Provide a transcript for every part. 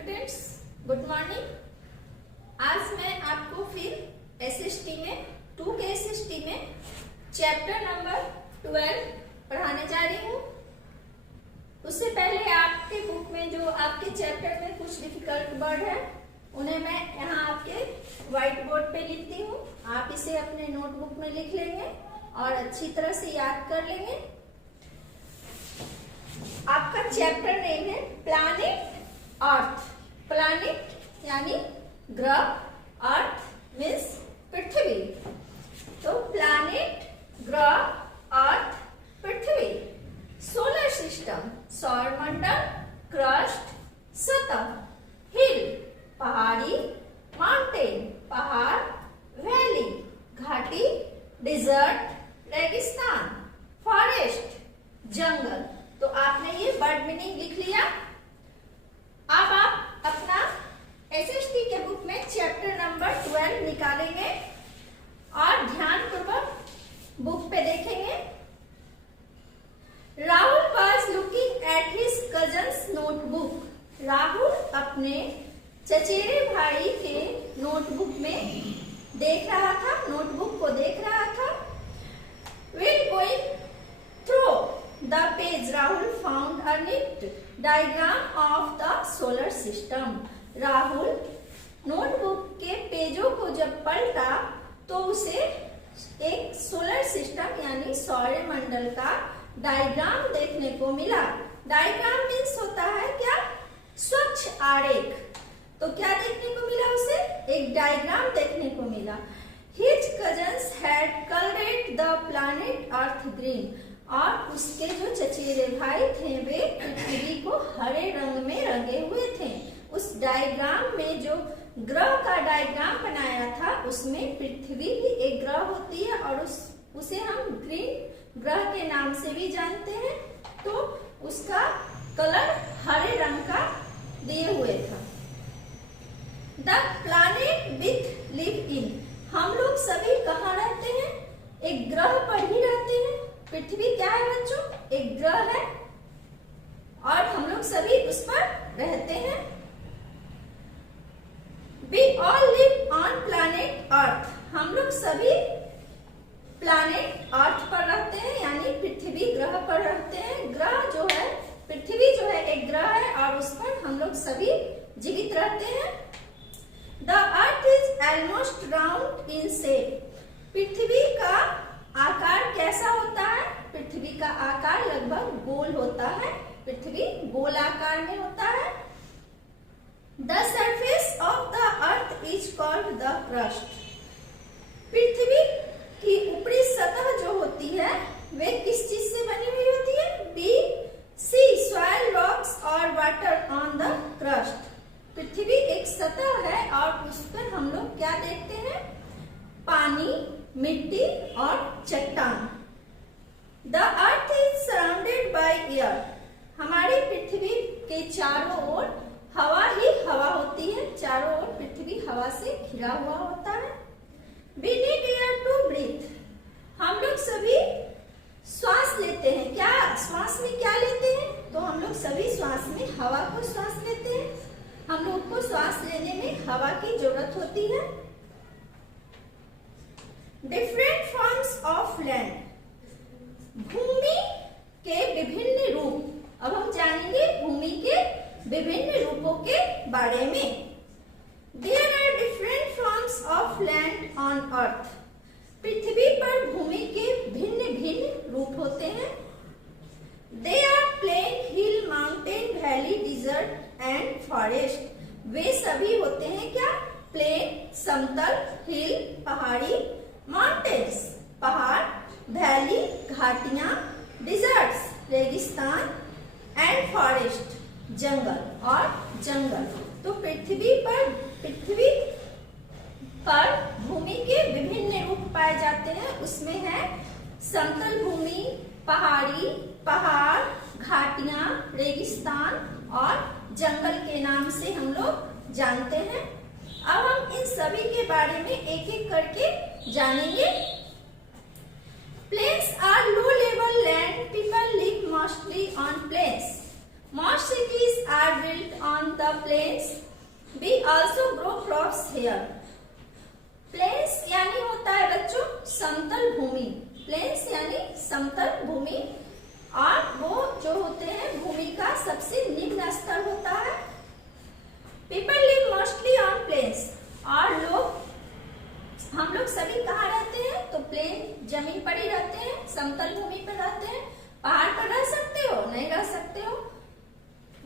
Students, good morning. आज मैं आपको फिर एसएसटी में 2 के एसएसटी में चैप्टर नंबर 12 पढ़ाने जा रही हूँ। उससे पहले आपके बुक में जो आपके चैप्टर में कुछ डिफिकल्ट वर्ड है उन्हें मैं यहाँ आपके व्हाइट बोर्ड पे लिखती हूँ। आप इसे अपने नोटबुक में लिख लेंगे और अच्छी तरह से याद कर लेंगे। आपका चैप्टर नेम है प्लैनेट अर्थ। प्लैनेट यानी ग्रह, अर्थ मीन्स पृथ्वी। तो प्लैनेट, ग्रह, अर्थ, पृथ्वी। सोलर सिस्टम, सौरमंडल, क्रस्ट, सतह, हिल, पहाड़ी, माउंटेन, पहाड़, वैली, घाटी, डिजर्ट, रेगिस्तान, फॉरेस्ट, जंगल। तो आपने ये वर्ड मीनिंग लिख लिया। अब आप अपना एसएसटी के बुक में चैप्टर नंबर 12 निकालेंगे और ध्यानपूर्वक बुक पे देखेंगे। Rahul was looking at his cousins notebook. Rahul अपने चचेरे भाई के नोटबुक में देख रहा था, नोटबुक को देख रहा था। While going through the page, Rahul found a neat diagram of the solar system. Rahul notebook के पेजों को जब पलटा तो उसे एक सोलर सिस्टम यानी सौरमंडल का डायग्राम देखने को मिला। डायग्राम मीन्स होता है क्या? स्वच्छ आरेख। तो क्या देखने को मिला उसे? एक डायग्राम देखने को मिला। His cousins had colored the planet Earth green. और उसके जो चचेरे भाई थे वे पृथ्वी को हरे रंग में रंगे हुए थे। उस डायग्राम में जो ग्रह का डायग्राम बनाया था उसमें पृथ्वी भी एक ग्रह होती है और उसे हम ग्रीन ग्रह के नाम से भी जानते हैं। तो उसका कलर हरे रंग का दिए हुए था। The planet with live in. हम लोग सभी कहाँ रहते हैं? एक ग्रह पर ही रहते हैं। पृथ्वी क्या है बच्चों? एक ग्रह है और हम लोग सभी उस पर रहते हैं। We all live on planet Earth. हम लोग सभी प्लैनेट अर्थ पर रहते हैं यानी पृथ्वी ग्रह पर रहते हैं। ग्रह जो है, पृथ्वी जो है एक ग्रह है और उस पर हम लोग सभी जीवित रहते हैं। The Earth is almost round in shape. पृथ्वी का आकार कैसा होता है? पृथ्वी का आकार लगभग गोल होता है। पृथ्वी गोल आकार में होता है। The surface of the earth is called the crust. पृथ्वी की ऊपरी सतह जो होती है वे किस चीज से बनी हुई होती है? बी सी सॉइल, रॉक्स और वाटर ऑन द क्रस्ट। पृथ्वी एक सतह है और उस पर हम लोग क्या देखते हैं? पानी, मिट्टी और चट्टान। The earth is surrounded by air. हमारी पृथ्वी के चारों ओर हवा ही हवा होती है। चारों ओर पृथ्वी हवा से घिरा हुआ होता है। We need air to breathe. हम लोग सभी श्वास लेते हैं। क्या श्वास में क्या लेते हैं? तो हम लोग सभी श्वास में हवा को श्वास लेते हैं। हम लोग को श्वास लेने में हवा की जरूरत होती है। Different forms of land. भूमि के विभिन्न रूप। अब हम जानेंगे भूमि के विभिन्न रूपों के बारे में। There are different forms of land on earth. पृथ्वी पर भूमि के भिन्न भिन्न रूप होते हैं। They are plain, hill, mountain, valley, desert and forest. वे सभी होते हैं क्या? प्लेन समतल, हिल पहाड़ी, माउंटेन्स पहाड़, वैली घाटियां, डिजर्ट्स रेगिस्तान एंड फॉरेस्ट जंगल और जंगल। तो पृथ्वी पर भूमि के विभिन्न रूप पाए जाते हैं। उसमें है समतल भूमि, पहाड़ी, पहाड़, घाटियां, रेगिस्तान और जंगल के नाम से हम लोग जानते हैं। अब हम इन सभी के बारे में एक एक करके जानेंगे। Plains are low level land. People live mostly on plains. Most cities are built on the the plains. We also grow crops here. Plains यानी होता है बच्चों समतल भूमि, प्लेन्स यानी समतल भूमि, और वो जो होते हैं भूमि का सबसे निम्न स्तर होता है। People live mostly on plains, और हम लोग सभी कहाँ रहते हैं, तो प्लेन जमीन पर ही रहते हैं, समतल भूमि पर रहते हैं। पहाड़ पर रह सकते हो, नहीं रह सकते हो।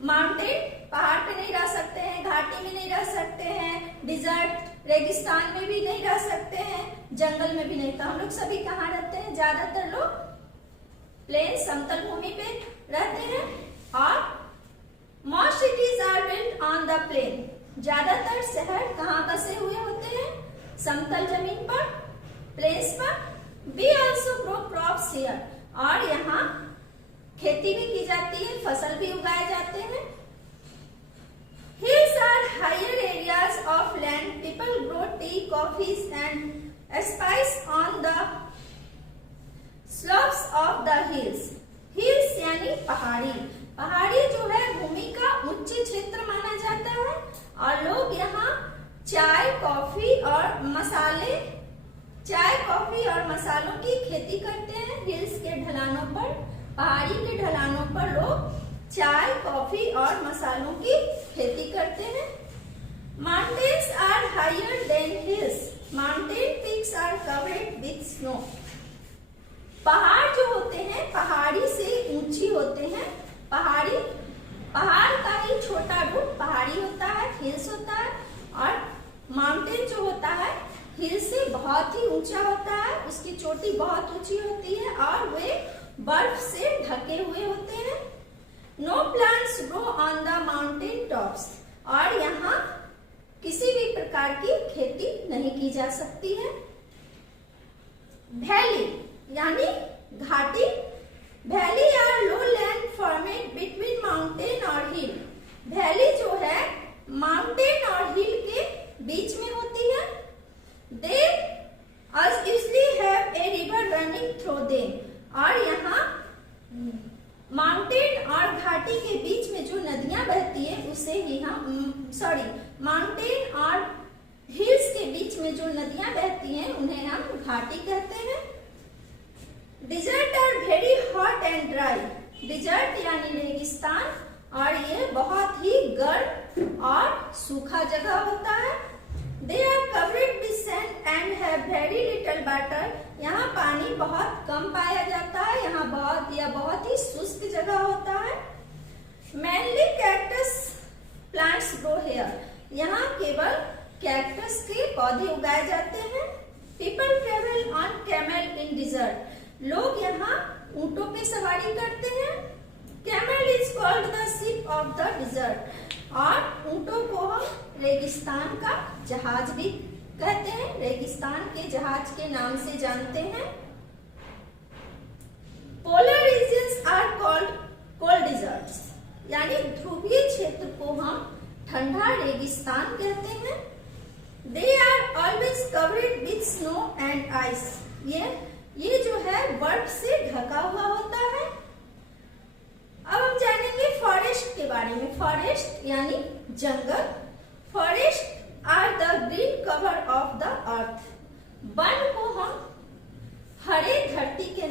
माउंटेन पहाड़ पे नहीं रह सकते हैं, घाटी में नहीं रह सकते हैं, डिजर्ट रेगिस्तान में भी नहीं रह सकते हैं, जंगल में भी नहीं। तो हम लोग सभी कहाँ रहते हैं, ज्यादातर लोग प्लेन समतल भूमि पे रहते हैं। और most cities are built on the plain, ज्यादातर शहर कहाँ बसे हुए होते हैं, समतल जमीन पर, प्लेन्स पर। We also grow crops here, और यहाँ खेती भी की जाती है, फसल भी उगाए जाते हैं। Hills are higher areas of land. People grow tea, coffees and spice on the slopes of the hills. Hills यानी पहाड़ी, पहाड़ी जो है भूमि का उच्च क्षेत्र माना जाता है, और लोग यहाँ चाय कॉफी और मसालों की खेती करते हैं। हिल्स के ढलानों पर, पहाड़ी के ढलानों पर लोग चाय कॉफी और मसालों की खेती करते हैं। Mountains are higher than hills, mountain peaks are covered with snow. पहाड़ जो होते हैं पहाड़ी से ऊंची होते हैं, पहाड़ का ही छोटा रूप पहाड़ी होता है, हिल्स होता है, और माउंटेन जो होता है हिल से बहुत ही ऊंचा होता है, उसकी चोटी बहुत ऊंची होती है, और वे बर्फ से ढके हुए होते हैं। Know plants grow on the mountain tops, और यहाँ किसी भी प्रकार की खेती नहीं की जा सकती है। वैली यानी घाटी, valley are low land formed between mountain और हिल। वैली जो है माउंटेन और हिल के बीच में होती है। दे usually have a river running through them, और यहाँ माउंटेन और घाटी के बीच में जो नदियां बहती है उसे ही हम माउंटेन और हिल्स के बीच में जो नदियां बहती हैं उन्हें हम घाटी कहते हैं। Desert are very hot and dry, desert यानी रेगिस्तान, और ये बहुत ही गर्म और सूखा जगह होता है। They are covered with sand and have very little water. यहाँ पानी बहुत कम पाया जाता है, यहाँ बहुत ही शुष्क जगह होता है। Mainly cactus plants grow here. यहाँ केवल कैक्टस के पौधे उगाए जाते हैं। People travel on camel in desert. लोग यहाँ ऊंटों पे सवारी करते हैं। Camel is called the ship of the desert. और ऊंटों को हम रेगिस्तान का जहाज भी कहते हैं, रेगिस्तान के जहाज के नाम से जानते हैं। Polar regions are called cold deserts, यानी ध्रुवीय क्षेत्र को हम ठंडा रेगिस्तान कहते हैं। They are always covered with snow and ice, ये जो है बर्फ से ढका हुआ होता है। अब हम जानेंगे फॉरेस्ट के बारे में। फॉरेस्ट यानी जंगल। Forest are the green cover of the earth. वन को हम हरे धरती के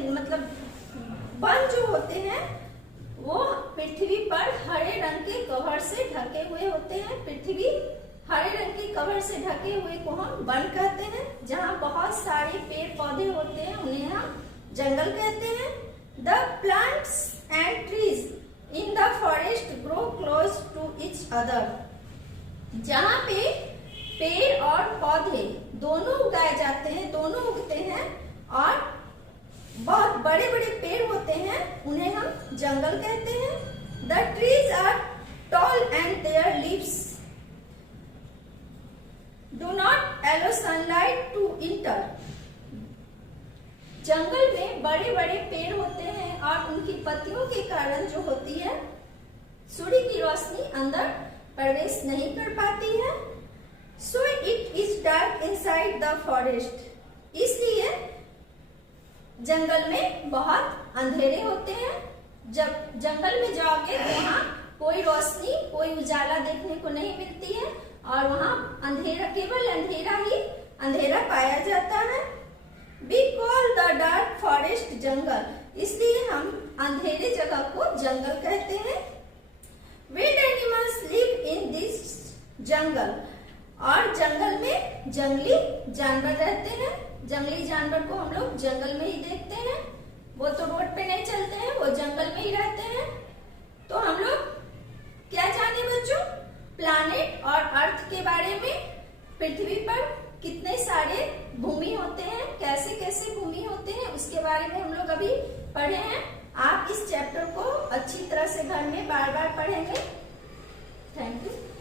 वन जो होते हैं वो पृथ्वी पर हरे रंग के कवर से ढके हुए होते हैं। पृथ्वी हरे रंग के कवर से ढके हुए को हम वन कहते हैं। जहाँ बहुत सारे पेड़ पौधे होते हैं उन्हें हम जंगल कहते हैं। The plants and trees in the forest grow close to each other. जहाँ पे पेड़ और पौधे दोनों उगाए जाते हैं, दोनों उगते हैं, और बहुत बड़े बड़े पेड़ होते हैं उन्हें हम जंगल कहते हैं। The trees are tall and their leaves do not allow sunlight to enter. जंगल में बड़े बड़े पेड़ होते हैं और उनकी पत्तियों के कारण जो होती है सूर्य की रोशनी अंदर प्रवेश नहीं कर पाती है। So it is dark inside the forest. इसलिए जंगल में बहुत अंधेरे होते हैं। जब जंगल में जाओगे तो वहाँ कोई रोशनी, कोई उजाला देखने को नहीं मिलती है और वहाँ अंधेरा, केवल अंधेरा ही अंधेरा पाया जाता है। We call the dark forest जंगल, इसलिए हम अंधेरे जगह को जंगल कहते हैं। Wild animals live in this जंगल, और जंगल में जंगली जानवर रहते हैं। जंगली जानवर को हम लोग जंगल में ही देखते हैं, वो तो रोड पे नहीं चलते हैं, वो जंगल में ही रहते हैं। तो हम लोग क्या जाने बच्चों, प्लैनेट और अर्थ के बारे में। पृथ्वी पर कितने सारे भूमि होते हैं, कैसे कैसे भूमि होते हैं, उसके बारे में हम लोग अभी पढ़े हैं। आप इस चैप्टर को अच्छी तरह से घर में बार बार पढ़ेंगे। Thank you.